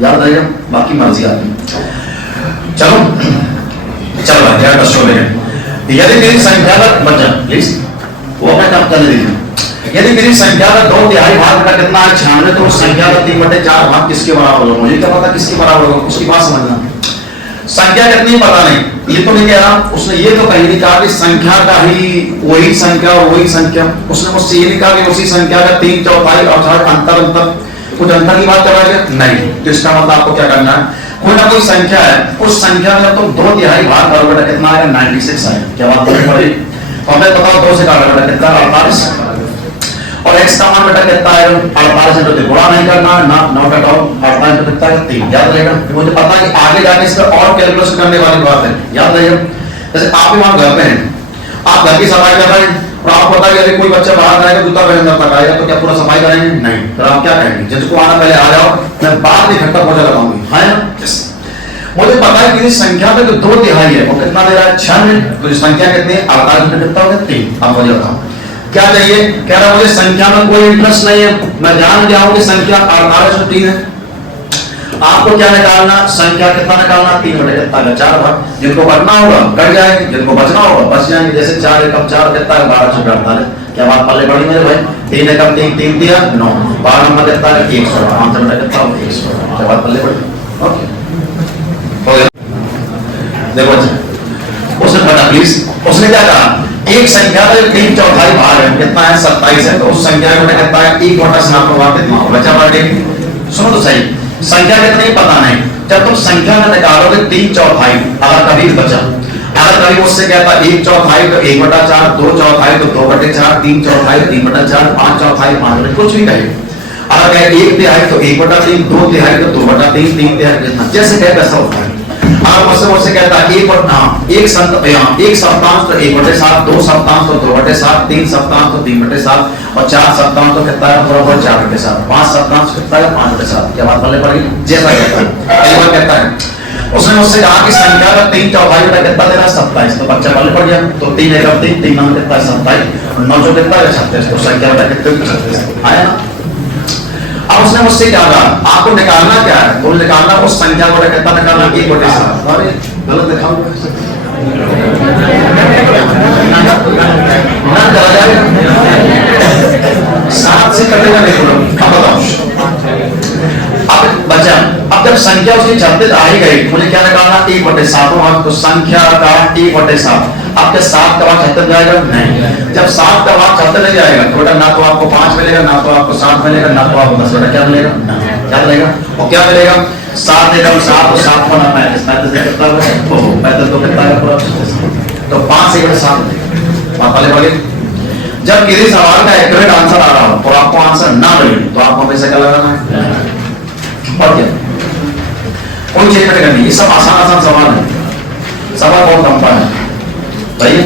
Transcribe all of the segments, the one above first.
याद रहेगा, बाकी मर्जी आती। चलो चलो भाई क्या कष्ट हो रहे हैं। यदि मेरी संख्या का बच्चा प्लीज वो अपने काम करने दीजिए। यदि मेरी संख्या का 2/3 भाग का कितना है 96, तो उस संख्या का 3/4 भाग किसके बराबर होगा? मुझे क्या पता किसके बराबर होगा, उसकी बात समझना। संख्या कितनी पता नहीं, ये तो नहीं कह रहा, उसने ये तो कहीं नहीं कहा कि संख्या का ही वही संख्या और वही संख्या। उसने मुझसे ये नहीं कहा कि उसी संख्या का 3/4 अर्थात अंतर कुछ अंतर की बात कर रहा है नहीं। तो इसका मतलब आपको क्या करना है, कोई ना कोई संख्या है, उस संख्या में तुम 2/3 भाग करो बेटा कितना आएगा 96 आएगा। क्या बात पड़ी? तो हमें बताओ 2 से काटो बेटा कितना 48, और x का मान बेटा कितना है 48 से गुणा नहीं करना है ना, 9 घटाओ 48 कितना है 3। याद रहेगा, मुझे पता है कि आगे जाके इस पर और कैलकुलेशन करने वाली बात है। याद रहेगा, जैसे आप भी वहां घर पे हैं, आप घर की सफाई कर रहे हैं और आपको पता है कि अगर कोई बच्चा बाहर जाएगा जूता पहनकर लगाएगा तो क्या पूरा सफाई करेंगे? नहीं। तो आप क्या कहेंगे, जिसको आना पहले आ जाओ, मैं बाद में इकट्ठा पोछा लगाऊंगी, है ना। मुझे पता है कि इस संख्या में जो 2/3 है वो कितना दे रहा है 96, तो संख्या कितनी है 48 में कितना होगा 3। अब मुझे बताओ क्या चाहिए? कह रहा मुझे संख्या में कोई इंटरेस्ट नहीं है, मैं जान गया हूं कि संख्या 48 में 3 है। आपको क्या निकालना, संख्या कितना निकालना 3/4 भाग। जिनको बढ़ना होगा बढ़ जाएंगे, जिनको बचना होगा बच जाएंगे। जैसे 4 एकम 4 कितना है 1248। क्या बात पल्ले पड़ी मेरे भाई? 3 एकम 3 3 दिया 9, 12 नंबर कितना है 100, 5 नंबर कितना होगा 100। क्या बात पल्ले पड़ी? ओके हो गया। देखो उसने पता प्लीज, उसने क्या कहा एक संख्या का 3/4 भाग है कितना है 27 है, तो उस संख्या को कितना है 1/7 कितना बचा बाटे। सुनो तो सही, संख्या कितनी पता नहीं, जब तुम संख्या में निकालोगे 3/4 अगर कभी बचा, अगर कभी मुझसे कहता 1/4 तो 1/4, 2/4 तो 2/4, 3/4 3/4, 5/4 5, कुछ भी कहे। अगर कहे 1/3 तो 1/3, 2/3 तो 2/3, 3/3 कितना जैसे कहे वैसा होता है। अगर मुझसे कहता एक सप्ताह तो 1/7, 2 सप्ताह तो 2/7, 3 सप्ताह तो 3/7, और 4 सप्ताह तो कितना है पूरा 4/7, 5 सप्ताह तो कितना है 5/7। क्या बात पल्ले पड़ी? जैसा कहता है उसने मुझसे कहा कि संख्या का 3/4 बेटा कितना दे रहा है 27, तो बच्चा पल्ले पड़ गया। तो 3 एकम 3 3 नंबर कितना है 27, और 9 जो कितना है 36, तो संख्या बेटा कितनी 36 आया ना। अब उसने मुझसे क्या कहा आपको निकालना क्या है, तो निकालना उस संख्या को कितना निकालना 1/7। अरे गलत लिखा हुआ ना करा जाएगा 7 से कटेगा नहीं। अब बताओ अब बचा, अब जब संख्या उसकी 36 आ ही गई, मुझे क्या निकालना 1/7। तो संख्या का 1/7, अब क्या 7 का भाग 36 जाएगा? नहीं। जब 7 का भाग 36 नहीं जाएगा तो बेटा ना तो आपको 5 मिलेगा, ना तो आपको 7 मिलेगा, ना तो आपको 10 बेटा क्या मिलेगा? क्या मिलेगा? और क्या मिलेगा 7 एकम 7 और 7 बना 35, 35 कितना है 35 तो कितना है पूरा, तो 5 से 7 मिलेगा। पहले बोले जब किसी सवाल का एक्यूरेट आंसर आ रहा हो और आपको आंसर ना मिले तो आपको हमेशा क्या लगाना है, और क्या कोई चेक नहीं करनी। ये सब आसान सवाल है, सवाल बहुत लंबा है भाई।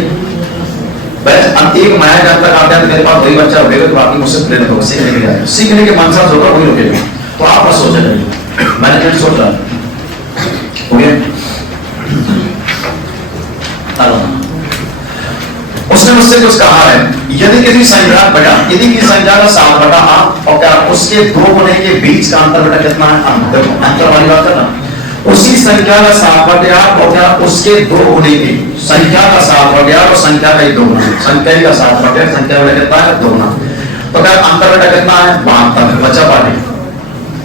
बस एक माया जब तक आते हैं मेरे पास वही बच्चा होगा तो बाकी मुझसे प्रेरित होगा, सीखने के लिए सीखने के मन से होगा वही रुकेगा। तो आप बस सोचे नहीं, मैंने सोच रहा हो गया। उसने मुझसे कुछ कहा है यदि किसी संख्या बेटा यदि किसी संख्या का 7/8 और क्या उसके 2 गुने के बीच का अंतर बेटा कितना है, अंतर वाली बात करना। उसी संख्या का 7/8 और क्या उसके 2 गुने की संख्या का 7/8 और संख्या का 2 गुना, संख्या का 7/8 संख्या बेटा कितना है 2 गुना, तो क्या अंतर बेटा कितना है 72 बचा पाटे।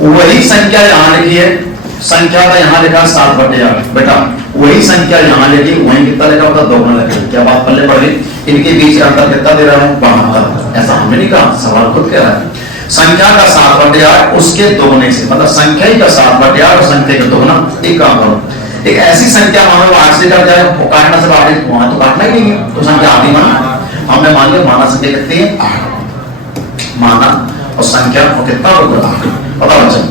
वही संख्या यहाँ लिखी है, संख्या का यहाँ लिखा 7/8 बेटा वही संख्या यहाँ लिखी, वही कितना लिखा होता 2 गुना लिखा। क्या बात पल्ले पड़ गई? इनके बीच अंतर कितना दे रहा है 72। ऐसा हमने नहीं कहा, सवाल खुद कह रहा है। संख्या का 7/8 उसके 2 गुने से, मतलब संख्या का 7/8 और संख्या का 2 गुना। एक काम करो, एक ऐसी संख्या मानो 8 से कट जाए, वो काटना से आगे वहां तो काटना ही नहीं है, तो संख्या आधी माना हमने मान लिया। माना संख्या कितनी है 8, माना और संख्या को कितना होगा पता बच्चा।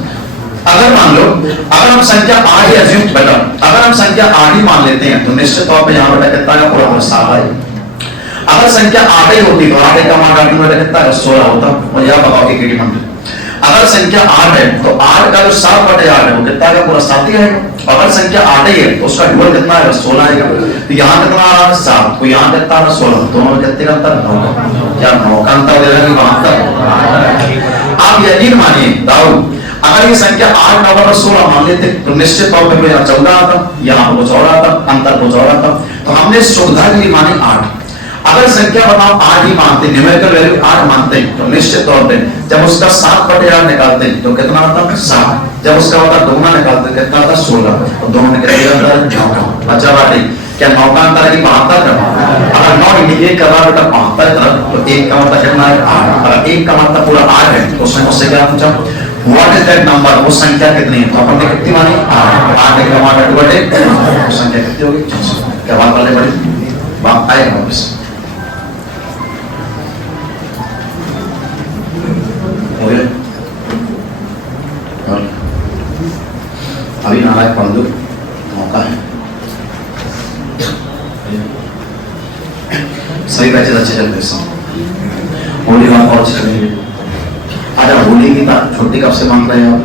अगर मान लो अगर हम संख्या 8 ही अज्यूम बेटा, अगर हम संख्या 8 ही मान लेते हैं तो निश्चित तौर पे यहाँ बेटा कितना है पूरा 7 है। अगर संख्या 8 ही होती तो 8 का मान बेटा कितना है 16 होता। और यह बताओ कि कितनी मंदिर अगर संख्या 8 है तो 8 का जो 7/8 है वो कितना है पूरा 7 ही आएगा। अगर संख्या 8 ही है तो उसका ड्यूअल कितना है 16 आएगा। तो यहाँ कितना आ रहा है 7, तो यहाँ कितना है 16, दोनों में कितने का अंतर 9 क्या 9 का अंतर दे रहा है वहां तक। आप यकीन मानिए दाऊ अगर ये संख्या 8 9 और 16 मान लेते तो निश्चित तौर पे यहाँ 14 आता, यहाँ कुछ और आता, अंतर कुछ और आता। तो हमने सुविधा के लिए माने 8। अगर संख्या बताओ 8 ही मानते, न्यूमेरिकल वैल्यू 8 मानते तो निश्चित तौर पे जब उसका 7/8 निकालते तो कितना आता? 7। जब उसका होता दोगुना निकालते कितना आता? 16। और दोनों में कितना अंतर? अच्छा बात है क्या 9 का अंतर है कि 72 का? अगर 9 इंडिकेट कर रहा है बेटा 72 तरफ तो 1 का मतलब कितना है? 8। अगर 1 का मतलब पूरा 8 है तो उसने मुझसे क्या पूछा? What is that number? वो संख्या कितनी है? तो अपन ने कितनी मानी? 8। 8 का मान 8 संख्या कितनी होगी? क्या बात वाले बड़ी बात आएगा वापस अभी नारायण पढ़ दो, मौका है। सभी बच्चे अच्छे चलते हैं, होली बात और अच्छे चलेंगे। आज होली की बात छुट्टी कब से मांग रहे हैं आप?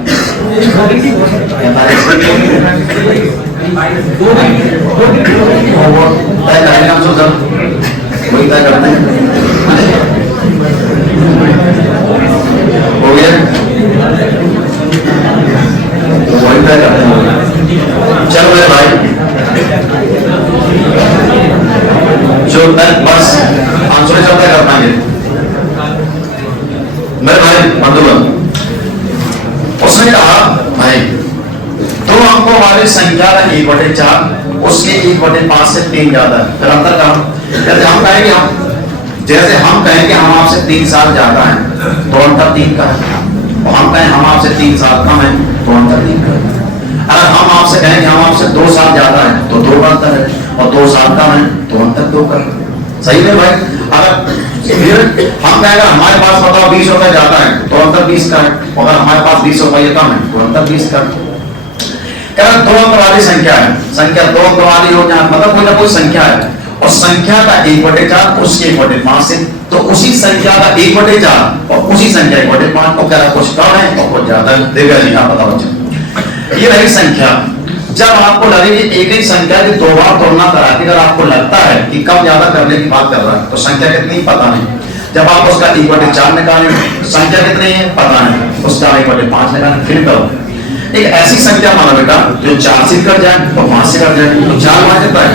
तय करेंगे हम सब, वही तय करते हैं। हो गया तो वही तय करते हैं। चलो मेरे भाई जो बस आंसर चलता कर पाएंगे मेरे भाई बंधुगण। उसने कहा भाई 2 अंकों वाली संख्या का 1/4 उसके 1/5 से 3 ज्यादा है। फिर अंतर कहा? जैसे हम कहेंगे हम आपसे 3 साल ज्यादा हैं तो अंतर 3 का है। और हम कहें हम आपसे 3 साल कम है तो अंतर 3 का है। अगर हम आपसे कहें कि हम आपसे 2 साल ज्यादा है तो 2 का अंतर है, और 2 साल कम है तो अंतर 2 का है। सही है भाई? अगर हम कहेंगे हमारे पास बताओ 20 रुपए ज्यादा है तो अंतर 20 का है, अगर हमारे पास 20 रुपये कम है तो अंतर 20 का है। 2 अंक वाली संख्या है, संख्या 2 अंक वाली हो जाए मतलब कोई ना कोई संख्या है और संख्या का 1/4 उसके 1/5 से, तो उसी संख्या का 1/4 और उसी संख्या 1/5 को कह कुछ कम है और कुछ ज्यादा है। देगा जी आप बताओ बच्चे, ये रही संख्या। जब आपको लगे कि एक ही संख्या की 2 बार तुलना करा के अगर आपको लगता है कि कम ज्यादा करने की बात कर रहा है तो संख्या कितनी पता नहीं। जब आप उसका 1/4 निकालें संख्या कितनी है पता नहीं, उसका 1/5 निकालें फिर करो। एक ऐसी संख्या मानो बेटा जो 4 से कट जाए तो 5 से कट जाए तो 4 मान जाता है,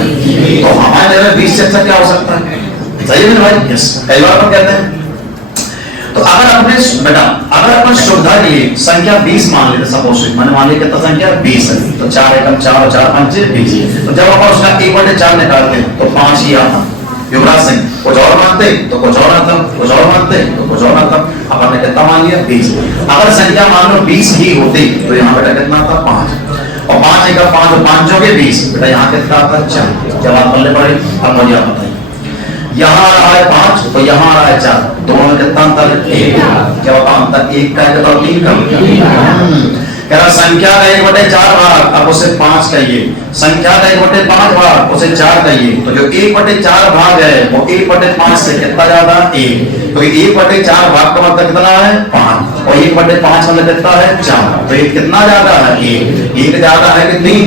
तो हमारे लिए 20 से अच्छा क्या हो सकता है? सही है भाई? यस, कई बार हम कहते हैं। तो अगर अपने बेटा अगर अपन सुविधा के लिए संख्या 20 मान लेते, सपोज मैंने मान लिया कितना संख्या 20 है, तो 4 एकम 4 और 4 5 20। तो जब अपन उसका 1/4 निकालते तो 5 ही आता। युवराज सिंह कुछ और मानते तो कुछ और आता, कुछ और मानते तो कुछ और आता। अपन ने कितना मान लिया 20। अगर संख्या मान लो 20 ही होती तो यहाँ बेटा कितना आता 5, और 5 एकम 5 और 5 जोगे 20, बेटा यहाँ कितना आता 4। जवाब बोलने पड़े। अब मुझे आप बताइए यहाँ आ रहा है 5 तो यहाँ आ रहा है 4, दोनों में कितना अंतर है? 1। क्या होता अंतर? 1 का है तो 3 का। कह रहा संख्या का 1/4 भाग अब उसे 5 कहिए, संख्या का 1/5 भाग उसे 4 कहिए। तो जो 1/4 भाग है वो 1/5 से कितना ज्यादा? 1। क्योंकि 1/4 भाग का मतलब कितना है 5 और 1/5 मतलब कितना है 4, तो ये कितना ज्यादा है? 1 ज्यादा है कि 3?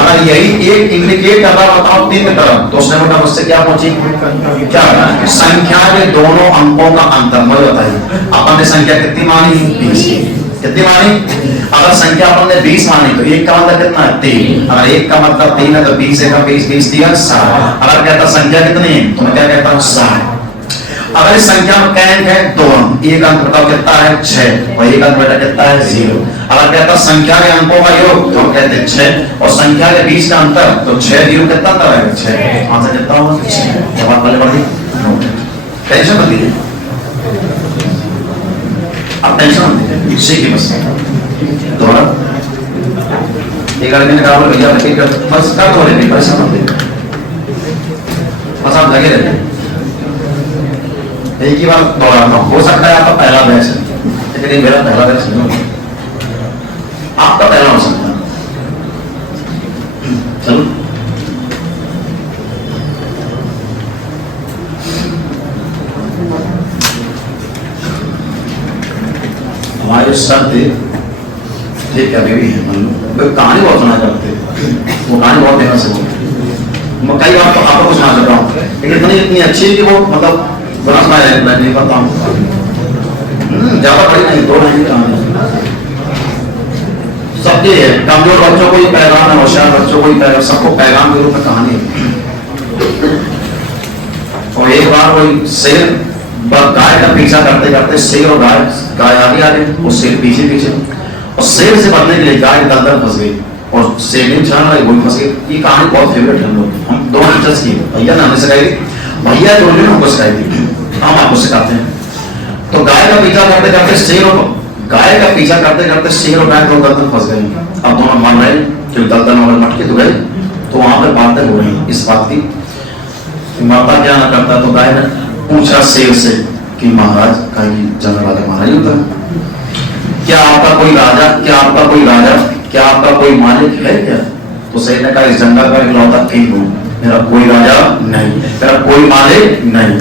अगर यही 1 इंडिकेट कर रहा बताओ 3 की तरफ तो उसने मतलब मुझसे क्या पूछी? क्या संख्या के दोनों अंकों का अंतर मुझे बताइए। अपन ने संख्या कितनी मानी? 20। कितनी मानी? अगर संख्या अपन ने 20 मानी तो 1 का मतलब कितना है? 3। अगर 1 का मतलब 3 है तो 20 का 20 20 दिया 60। अगर कहता संख्या कितनी है तो मैं क्या कहता हूँ 60। अगर इस संख्या में कैंक है 2 अंक, 1 अंक बताओ कितना है 6 और 1 अंक बेटा कितना है 0। अगर कहता संख्या के अंकों का योग तो हम कहते हैं 6 और संख्या के बीच का अंतर तो 6 0 कितना अंतर है 6। आंसर कितना होगा 6। जवाब वाले बढ़ गई, टेंशन मत लीजिए, अब टेंशन मत लीजिए, सीखिए बस। दोबारा एक आदमी ने कहा भैया रिपीट कर, बस कर दो रिपीट, परेशान मत लीजिए, बस आप लगे रहिए। एक ही बार दोहराता हूँ, हो सकता है आपका पहला बैच है लेकिन मेरा पहला बैच नहीं, आपका पहला हो सकता है। चलो हमारे सर थे ठीक अभी भी है, मतलब कहानी बहुत सुना करते, वो कहानी बहुत फेमस है। मैं कई बार तो आपको कुछ सुना सकता हूँ लेकिन इतनी अच्छी है कि वो मतलब बना सुना है, मैं नहीं पता हूँ, ज्यादा बड़ी नहीं, 2 लाइन की कहानी। सबके है, कमजोर बच्चों को ही पैगाम है, होशियार बच्चों को ही पैगाम, सबको पैगाम के रूप में कहानी है। और एक बार कोई शेर गाय का पीछा करते करते शेर और गाय आगे आगे और शेर पीछे पीछे, और शेर से बचने के लिए गाय दलदल फंस गई और शेर ने जान रही वही फंस गई। ये कहानी बहुत फेवरेट है हम लोग, हम दोनों टीचर्स की, भैया ने हमें सिखाई थी, भैया जो हमको सिखाई थी, हम आपको सिखाते हैं। तो गाय का पीछा करते करते शेर और गाय का पीछा करते करते शेर और गाय दो दलदल फंस गई। अब दोनों मान रहे कि दलदल में मटके तो गए, तो वहां पर बातें हो रही इस बात की माता क्या ना करता। तो गाय ने पूछा शेर से कि महाराज कहीं जंगल वाले मारा ही होता है, क्या आपका कोई राजा, क्या आपका कोई राजा, क्या आपका कोई मालिक है क्या? तो शेर ने कहा इस जंगल का इकलौता किंग हूं, मेरा कोई राजा नहीं, मेरा कोई मालिक नहीं।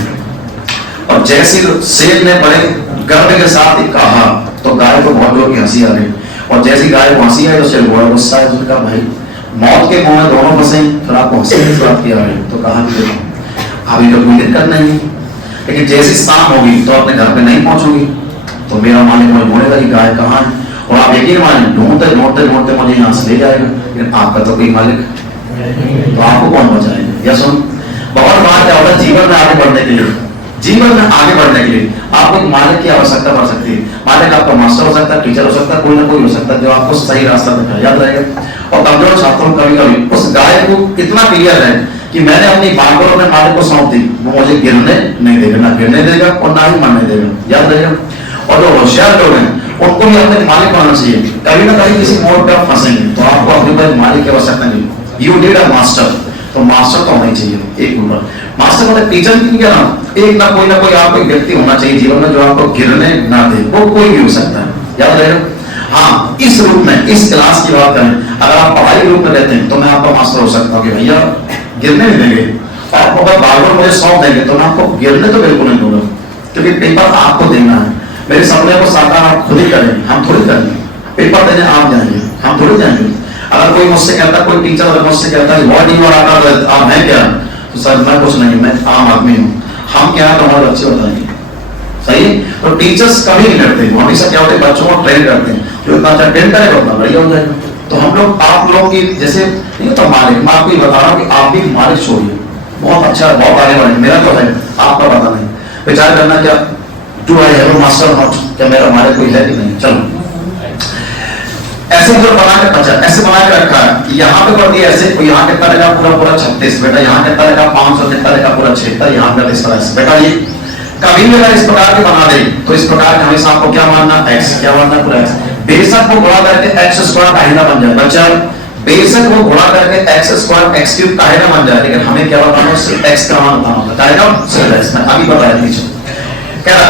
और जैसे शेर ने बड़े गर्व के साथ कहा तो गाय को बहुत जोर की हंसी आ गई, और जैसी गाय को हंसी आई तो शेर बड़ा गुस्सा है, उसने कहा भाई मौत के मुंह में दोनों फंसे, फिर आपको हंसी किस बात की आ रही? तो कहा कि देखो अभी तो कोई दिक्कत नहीं है, लेकिन जैसी शाम होगी तो अपने घर पे नहीं पहुंचोगी तो मेरा मालिक मुझे ढूंढेगा कि गाय कहाँ है, और आप यकीन माने ढूंढते ढूंढते ढूंढते मुझे यहाँ से ले जाएगा, लेकिन आपका तो कोई मालिक तो आपको कौन बचाएगा? या सुन, बहुत बार क्या होता है जीवन में आगे बढ़ने के लिए, जीवन में आगे बढ़ने के लिए आपको एक मालिक की आवश्यकता पड़ सकती है। मालिक आपका मास्टर हो सकता है, टीचर हो सकता है, कोई ना कोई हो सकता है जो आपको सही रास्ता दिखाए, याद रहेगा। और कमजोर छात्रों कभी कभी उस गाय को इतना क्लियर है कि मैंने अपनी बात को अपने मालिक को सौंप दी, वो मुझे गिरने नहीं देगा, ना गिरने देगा और ना ही मरने देगा, याद रहेगा। और जो होशियार लोग हैं उनको भी अपने मालिक बनना चाहिए, कभी ना कभी किसी मोड़ पर आप फंसेंगे तो आपको अपने पर मालिक की आवश्यकता नहीं, यू नीड अ मास्टर। तो मास्टर तो होना ही चाहिए एक ऊपर, मास्टर मतलब टीचर की क्या ना, एक ना कोई आपको एक व्यक्ति होना चाहिए जीवन में जो आपको गिरने ना दे, वो कोई भी हो सकता है, याद रहेगा। हाँ, इस रूप में इस क्लास की बात करें, अगर आप पढ़ाई के रूप में रहते हैं तो मैं आपका मास्टर हो सकता हूँ कि भैया गिरने नहीं देंगे, आपको अगर बार बार मुझे सौंप देंगे तो मैं आपको गिरने तो बिल्कुल नहीं दूंगा, क्योंकि पेपर आपको देना है। मेरे सपने को साकार आप खुद ही करेंगे, हम थोड़ी करेंगे, पेपर देने आप जाएंगे, हम थोड़ी जाएंगे। अगर कोई मुझसे कहता, कोई टीचर अगर मुझसे कहता है व्हाट यू आर, आप हैं क्या, तो सर मैं कुछ नहीं, मैं आम आदमी हूँ, हम क्या तो हमारे बच्चे बताएंगे, सही। तो टीचर्स कभी नहीं डरते, हमेशा क्या होते हैं बच्चों को ट्रेन करते हैं, जो इतना अच्छा ट्रेन करेगा उतना बढ़िया हो जाएगा। तो हम लोग आप लोग की जैसे नहीं होता मालिक, मैं आपको बता रहा हूँ कि आप भी मालिक छोड़िए, बहुत अच्छा बहुत आगे बढ़े, मेरा तो है, आपका पता नहीं, विचार करना क्या do I have a master not, क्या मेरा मालिक कोई है कि नहीं। चलो ऐसे मतलब बना के, अच्छा ऐसे बना के रखा है, यहाँ पे कर दिया ऐसे, यहाँ कितना लगा पूरा पूरा 36 बेटा, यहाँ कितना लगा 500, कितना लगा पूरा 76, यहाँ पे इस तरह से बेटा। ये कभी भी अगर इस प्रकार के बना दे तो इस प्रकार के हमेशा आपको क्या मानना, x क्या मानना, पूरा x। बेशक वो गुणा करके x स्क्वायर काहे ना बन जाए बच्चा, बेशक वो गुणा करके x स्क्वायर x क्यूब काहे ना बन जाए, लेकिन हमें क्या बताना है, सिर्फ x का मान बताना होता है, काहे ना सिर्फ x। मैं अभी बताया नीचे कह रहा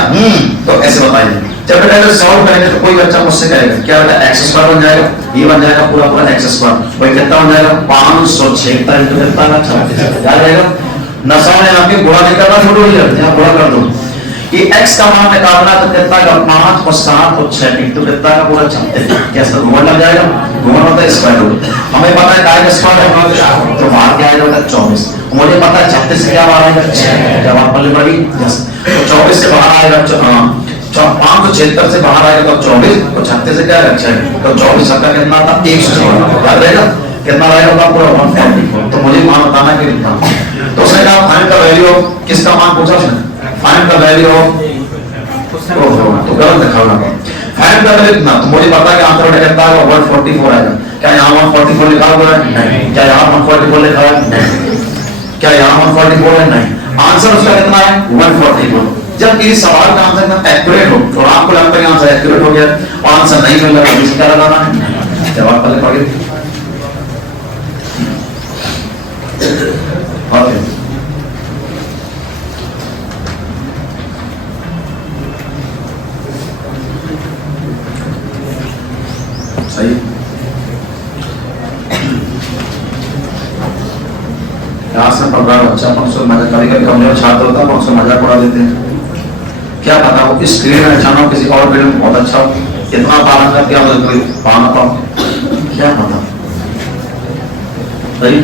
तो ऐसे बताइए, जब बेटा इसे सॉल्व करेंगे तो कोई बच्चा मुझसे कहेगा क्या बेटा x स्क्वायर बन जाएगा, ये बन जाएगा पूरा पूरा x स्क्वायर, वही कितना बन जाएगा 576 into कितना का 36, याद रहेगा। नशा में आपके गुणा नहीं करना, छोड़ो यहाँ गुणा कर दो, ये x का मान निकालना तो कितना का 5 और 7 और 6 into कितना का पूरा 36, कैसे गुणा लग जाएगा, गुणा होता है स्क्वायर रूट, हमें पता है काय का स्क्वायर है तो बाहर क्या आएगा 24, मुझे पता है 36 से क्या बाहर आएगा 6, जब आप पहले पढ़ी 24 से बाहर आएगा 576 से बाहर आएगा तो 24, तो 36 से क्या आएगा 6, तो 24 का कितना था 114, याद रहेगा कितना रहेगा पूरा 144। तो मुझे मान बताना कि कितना, तो उसने कहा फाइंड द वैल्यू ऑफ, किसका मान पूछा उसने, फाइंड द वैल्यू ऑफ, तो गलत लिखा होगा, फाइंड द वैल्यू कितना, तो मुझे पता है कि आंसर कितना आएगा 144 आएगा, क्या यहाँ 144 लिखा हुआ है, नहीं, क्या यहाँ 144 लिखा है, नहीं, क्या यहाँ 144 है, नहीं, आंसर उसका कितना है 144। जब किसी सवाल का आंसर एकदम एक्यूरेट हो तो आपको लगता है आंसर एक्यूरेट हो गया, और आंसर नहीं मिल रहा तो क्या लगाना है, जवाब पहले पढ़िए। ओके सही, क्लास में पढ़ रहा बच्चा अपन उसको मजा, कभी कभी कमजोर छात्र होता है उसको मजाक उड़ा देते हैं, क्या पता वो इस फील्ड में अच्छा ना हो, किसी और फील्ड में बहुत अच्छा हो, इतना पालन करके आप कोई पाना पाओ, क्या पता। सही,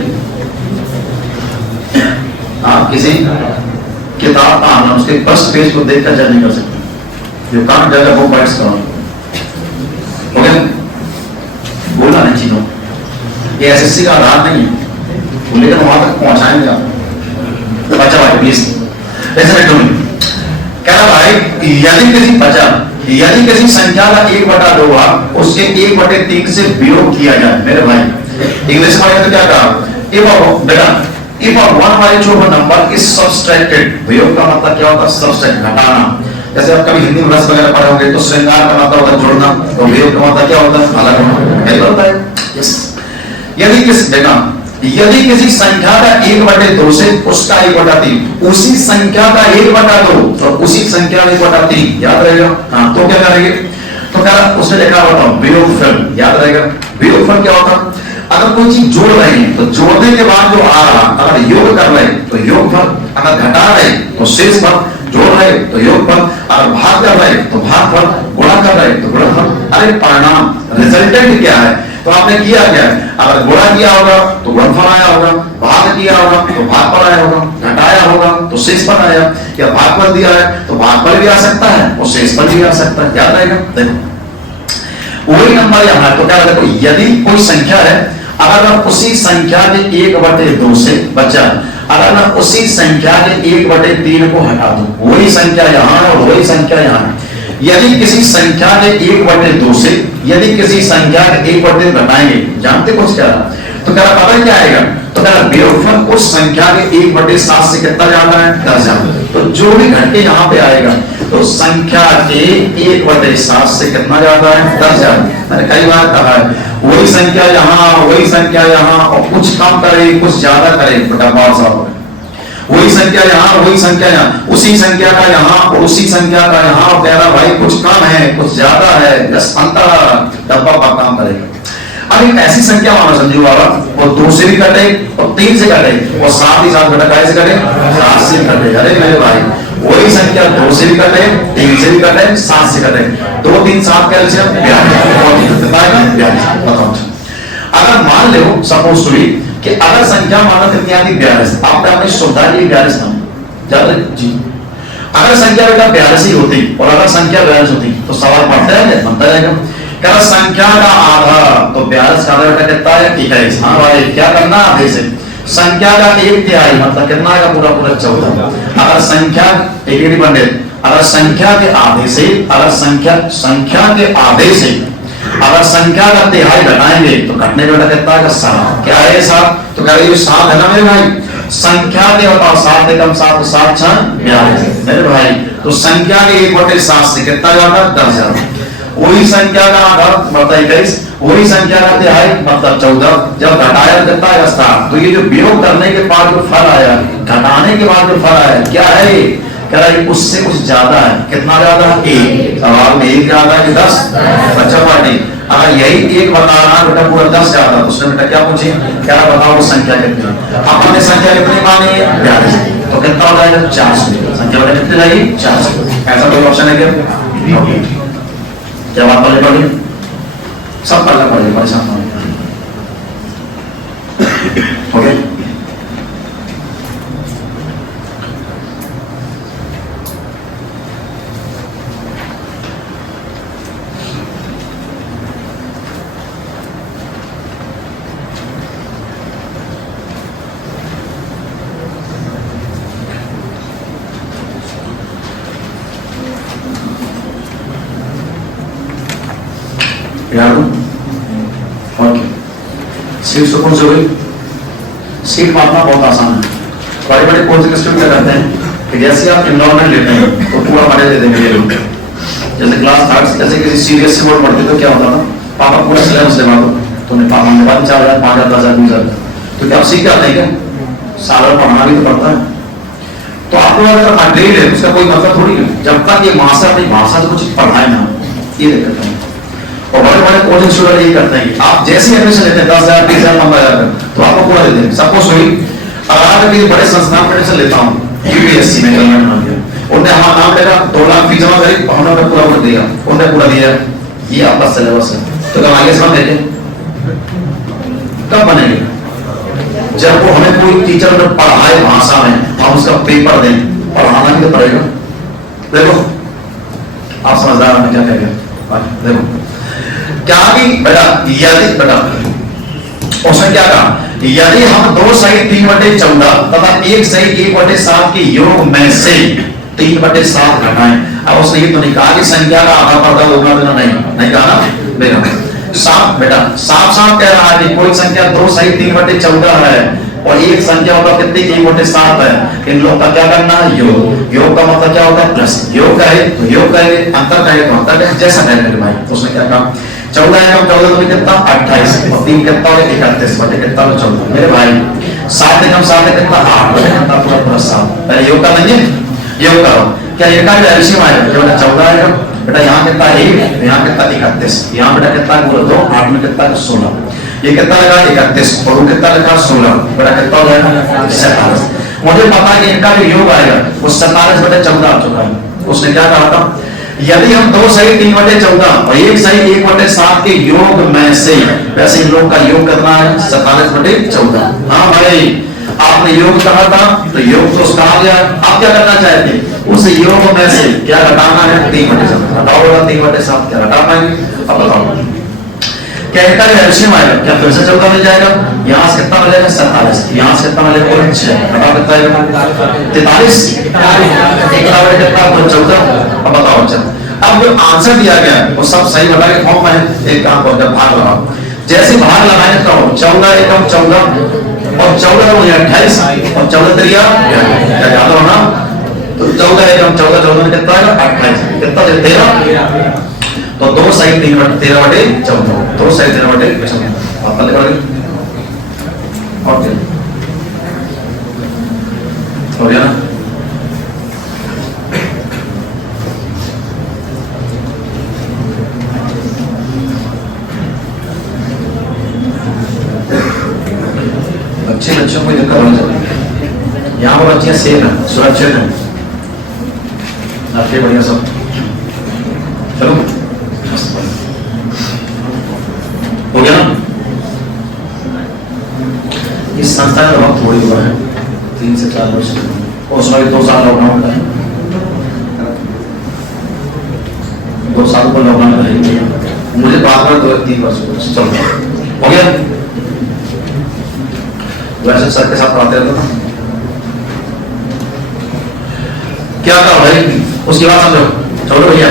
आप किसी किताब का आना उसके फर्स्ट पेज को देखकर जज नहीं कर सकते, यू कांट जज a book by its cover, okay. ये एसएससी का आधार नहीं है, लेकिन वहां तक पहुंचाएंगे आप। बच्चा भाई प्लीज कह रहा भाई यदि किसी बच्चा यदि किसी संख्या का 1/2 भाग उसके 1/3 से वियोग किया जाए, मेरे भाई इंग्लिश में तो क्या कहा, बेटा इफ वन बाई जो नंबर इज सब्सट्रैक्टेड, वियोग का मतलब क्या होता है, सब्सट्रैक्ट घटाना। जैसे आप कभी हिंदी में रस वगैरह पढ़े होंगे तो श्रृंगार का मतलब होता है जोड़ना, तो वियोग का मतलब क्या होता है, अलग होना होता है। यस, यदि किसी संख्या का 1/2 से उसका 1/3, उसी संख्या का 1/2 और उसी संख्या का 1/3 याद रहेगा। हाँ, तो क्या करेंगे, तो क्या उसने लिखा होता वियोगफल, याद रहेगा। वियोगफल क्या होता, अगर कोई चीज जोड़ रहे हैं तो जोड़ने के बाद जो आ रहा, अगर योग कर रहे तो योगफल, अगर घटा रहे तो शेषफल, जोड़ रहे तो योगफल, अगर भाग कर रहे तो भागफल, गुणा कर रहे तो गुणनफल। अरे परिणाम रिजल्टेंट क्या है, तो आपने किया क्या है, अगर गुणा किया होगा तो गुणनफल आया होगा, भाग किया होगा तो भागफल आया होगा, घटाया होगा तो शेषफल आया, या भागफल दिया है तो भागफल भी आ सकता है और शेषफल भी आ सकता है, याद रहेगा। देखो वही नंबर यहाँ, तो क्या देखो यदि कोई संख्या है, अगर मैं उसी संख्या के 1/2 से बचा, अगर मैं उसी संख्या के 1/3 को हटा दूं, वही संख्या यहाँ और वही संख्या यहाँ, यदि किसी संख्या के 1/2 से यदि किसी संख्या के 1/3 घटाएंगे, जानते कुछ क्या, तो क्या पता क्या आएगा, तो क्या वियोगफल उस संख्या के 1/7 से कितना जाता है, 10 जाता है। तो जो भी घटे यहाँ पे आएगा तो संख्या के 1/7 से कितना जाता है, 10 जाता है। मैंने कई बार कहा है वही संख्या यहाँ वही संख्या यहाँ, और कुछ कम करे कुछ ज्यादा करे बेटा बात साहब, वही संख्या यहाँ वही संख्या यहाँ, उसी संख्या का यहाँ और उसी संख्या का यहाँ, और कह रहा भाई कुछ कम है कुछ ज्यादा है, बस अंतर डब्बा का काम करेगा। अब एक ऐसी संख्या मानो संजीव बाबा, वो 2 से भी कटे और 3 से कटे और साथ ही साथ बेटा कैसे कटे, 7 से कटे। अरे मेरे भाई वही संख्या 2 से भी कटे 3 से भी कटे 7 से कटे, 2 3 7 कैल्शियम 42। अगर मान लो सपोज टू कि अगर संख्या मानो कितनी आती 42, आपने अपनी सुविधा के लिए 42 नाम ज्यादा जी, अगर संख्या बेटा 82 होती और अगर संख्या 42 होती तो सवाल पढ़ते हैं बनता जाएगा, क्या संख्या का आधा, तो 42 का आधा बेटा कितना है, 21। हाँ भाई क्या करना आधे से, संख्या का 1/3 मतलब कितना आएगा, पूरा 14। अगर संख्या एक पंडित, अगर संख्या के आधे से, अगर संख्या के आधे से अगर संख्या का 1/3 घटाएंगे तो घटने बेटा कितना आएगा, 7। क्या है 7, तो क्या ये 7 है ना मेरे भाई, संख्या के बताओ 7 एकम 7 7 6 42 मेरे भाई, तो संख्या के 1/7 से कितना जाता है, 10 जाता। वही संख्या का आधा मतलब 21, वही संख्या का 1/3 मतलब 14, जब घटाया कितना आएगा 7। तो ये जो वियोग करने के बाद जो फल आया, घटाने के बाद जो फल आया क्या है, कह रहा है उससे कुछ ज्यादा है, कितना ज्यादा है, 1। सवाल में 1 ज्यादा है कि 10, बच्चा पार्टी अगर यही 1 बताना बेटा पूरा 10 ज्यादा, तो उसने बेटा क्या पूछे, क्या बताओ वो संख्या कितनी, आपने संख्या कितनी मानी है 42, तो कितना हो जाएगा 400, संख्या बेटा कितनी जाएगी 400। ऐसा कोई ऑप्शन है क्या, क्या बात पढ़े सब पढ़ना पड़ेगा, परेशान हो गया। सीट सुकून से हुई, सीट मापना बहुत आसान है। बड़े बड़े कोचिंग इंस्टीट्यूट क्या करते हैं कि जैसे आप इनरोलमेंट लेते हैं तो पूरा मॉडल दे देंगे ये लोग, जैसे क्लास 3 जैसे किसी सीरियस बोर्ड पढ़ते तो क्या होता था, पापा पूरा सिलेबस लेवा दो, तो पापा ने बाद 4000 5000 10,000 20,000, तो क्या आप सीख जाते हैं क्या, साल भर पढ़ना भी तो पड़ता है। तो आपको अगर अग्रेड है उसका कोई मतलब थोड़ी है, जब तक ये मास्टर अपनी भाषा से कुछ पढ़ाए ना, ये दिक्कत है। और बड़े बड़े कोचिंग स्टूडेंट यही करते हैं, आप जैसे एडमिशन लेते हैं 10,000 20,000 नंबर आकर तो आपको पूरा देते हैं। सपोज हुई अगर आप किसी बड़े संस्थान में एडमिशन लेता हूँ, यूपीएससी में गवर्नमेंट मान लिया, उन्होंने हमारा नाम लेगा 2 लाख फीस जमा करी, हमने पूरा कर दिया, उन्होंने पूरा दिया, ये आपका सिलेबस है, तो कब आगे समझ लेंगे, कब बनेंगे, जब वो हमें कोई टीचर ने पढ़ाए भाषा में, हम उसका पेपर दें, पढ़ाना भी तो पड़ेगा। देखो आप समझदार हमें क्या कहेंगे, देखो क्या भी बेटा यदि बेटा क्वेश्चन यदि हम 2 सही 3/14 तथा 1 सही 1/7 के योग में से 3/7 घटाएं। अब उसने ये तो नहीं कहा कि संख्या का आधा पर्दा होगा, तो नहीं कहा ना बेटा। साफ बेटा साफ साफ कह रहा है कि कोई संख्या 2 सही 3/14 है और एक संख्या होगा कितनी 1/7 है। इन लोग का क्या करना है, योग का मतलब क्या होता है प्लस, योग का है तो योग का है, अंतर का है तो अंतर का, जैसा है मेरे भाई। उसने क्या कहा 14 एकम 14 तो कितना 28 और 3 कितना हो 31 बटे कितना 14 मेरे भाई। 7 एकम 7 कितना 8 बटे कितना पूरा 7। पहले योग का नहीं योग करो क्या इनका भी एलसीएम आएगा जो 14 एकम बेटा यहाँ कितना 1 यहाँ कितना 31 यहाँ बेटा कितना बोलो 2 8 में कितना 16 ये कितना लगा 31 और कितना लगा 16 बेटा कितना हो जाएगा 47। मुझे पता है कि इनका जो योग आएगा वो 47 बटे 14 आ चुका है। उसने क्या कहा था यदि हम 2 सही 3/14 और 1 सही 1/7 के योग में से, वैसे इन लोग का योग करना है 47/14। हाँ भाई आपने योग कहा था तो योग तो कहा गया, आप क्या करना चाहते हैं उस योग में से क्या घटाना है 3/7 घटाओ 3/7 क्या घटा पाएंगे अब बताओ क्या इनका जो एलसीएम आएगा क्या फिर से 14 मिल जाएगा। यहाँ से कितना मिलेगा 47 यहाँ से कितना मिलेगा 6 घटा कितना आएगा 43 कितना 14। अब बताओ चल अब जो आंसर दिया गया वो सब सही बता के फॉर्म में एक काम करो जब भाग लगाओ जैसे भाग लगाए तो 14 एकम 14 और 14 हो गया 28 और 14 त्रिया क्या याद हो ना तो 14 एकम 14 में कितना आएगा 28 कितना 13 तो 2 सही 13/14 2 सही 13/14 आप पता करोगे और क्या हो गया ना। बच्चों को दिक्कत होनी चाहिए, यहाँ पर बच्चियां सेफ है सुरक्षित है आपके बढ़िया सब। चलो हो गया ना। इस संस्था का वक्त थोड़ी हुआ है 3 से 4 वर्ष और उसमें भी 2 साल लॉकडाउन का है 2 साल को लॉकडाउन का मुझे बात कर 2-3 वर्ष चलता हो गया। वैसे सर के साथ पढ़ाते रहता था क्या था भाई उसकी बात समझो। चलो भैया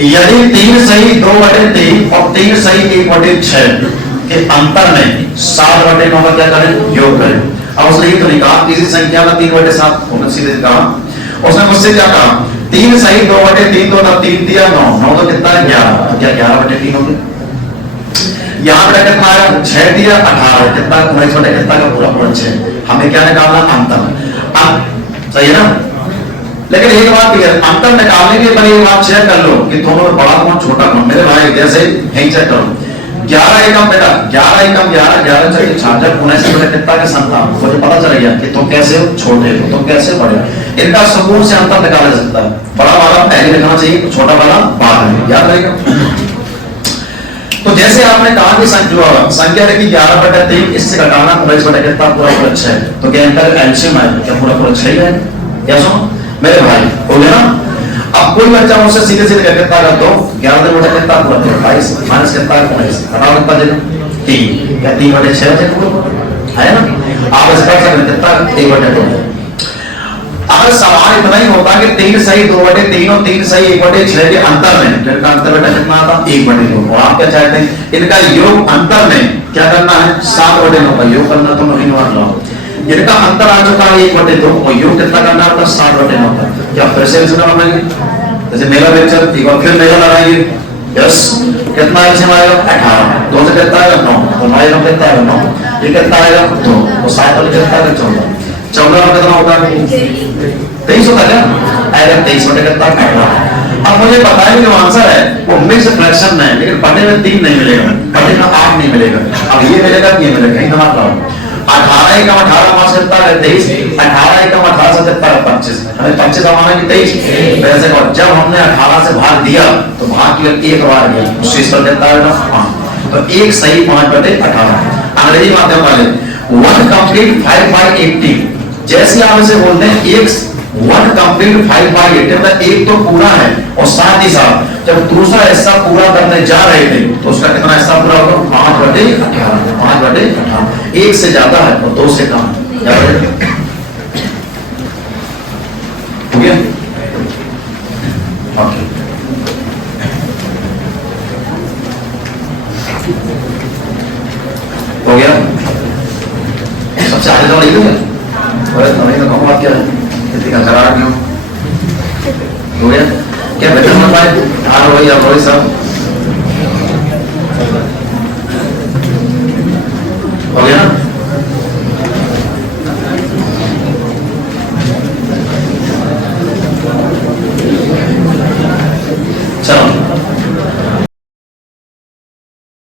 यदि 3 सही 2/3 और 3 सही 1/6 के अंतर में 7/9 का क्या करें योग करें। अब उसने ये तो नहीं कहा किसी संख्या का 3/7 उन्होंने सीधे कहा उसने मुझसे क्या कहा 3 सही 2/3 तो 3 दिया 9 9 तो कितना है 11 क्या 11/3 हो गया। यहाँ पे कितना आया 6 दिया 18 कितना 19 बटे कितना का पूरा 6 हमें क्या निकालना अंतर सही है ना। लेकिन एक बात है अंतर निकालने के पहले एक बात चेक कर लो कि दोनों बड़ा कौन छोटा कौन। मेरे भाई जैसे यही चेक करो 11 एकम बेटा 11 एकम 11 चाहिए 66 19 बटे कितना के संतान मुझे पता चल गया कि तुम कैसे छोटे हो तुम कैसे बड़े। इनका समूह से अंतर निकाला जा सकता है। बड़ा वाला पहले लिखना चाहिए छोटा वाला बाद में याद रहेगा। तो जैसे आपने कहा कि संख्या देखिए 11/3 इससे घटाना 19 बटे कितना पूरा 6 तो क्या इनका एलसीएम है क्या पूरा 6 है क्या सुनो मेरे भाई हो गया ना। अब कोई बच्चा मुझसे सीधे सीधे कितना कर दो 11 बटे कितना पूरा 22 माइनस कितना 19 घटाओ कितना देना 3 क्या 3/6 है ना। आप इस कर सकते कितना 1/2। अगर सवाल इतना ही होता कि 3 सही 2/3 और 3 सही 1/6 के अंतर में इनका अंतर बेटा कितना आता 1/2 और आप क्या चाहते हैं इनका योग अंतर में क्या करना है 7/9 का योग करना तो नहीं मान लो इनका अंतर आ चुका है 1/2 और योग कितना करना होता 7/9 का। क्या फिर से बनाएंगे जैसे मेरा लेक्चर एक बार फिर मेरा लगाएंगे यस कितना एलसीएम आएगा 18 2 से कितना आएगा 9 तो 9 कितना आएगा 9 ये कितना आएगा 2 तो 7 वाले कितना आएगा 14 14 में कितना होगा 23 होता है क्या 23 बटे कितना 18। अब मुझे पता है जो आंसर है वो मिक्स फ्रैक्शन में है लेकिन बटे में 3 नहीं मिलेगा बटे में 8 नहीं मिलेगा। अब ये मिलेगा ये मिलेगा कहीं दिमाग लगाओ 18 एकम 18 मास कितना है 23 18 एकम 18 से कितना है 25 हमें 25 आना है 23 वैसे और जब हमने 18 से भाग दिया तो भाग केवल एक बार दिया उस चीज पर कितना है 5 तो एक सही 5/18। अंग्रेजी माध्यम वाले 1 कंप्लीट 5/80 जैसे आप इसे बोलते हैं एक 1 कंप्लीट 5/80 मतलब एक तो पूरा है और साथ ही साथ जब दूसरा हिस्सा पूरा करने जा रहे थे तो उसका कितना हिस्सा पूरा होगा 5/18 बटे 18, एक से ज्यादा है और दो से कम है, क्या बनेगा? हो गया? ओके, हो गया। सबसे आगे तो लिख तो कम बात क्या है, इतनी का करार क्यों? हो गया? क्या बेहतर समझ पाए? रोहित या रोहित साहब, हो गया ना?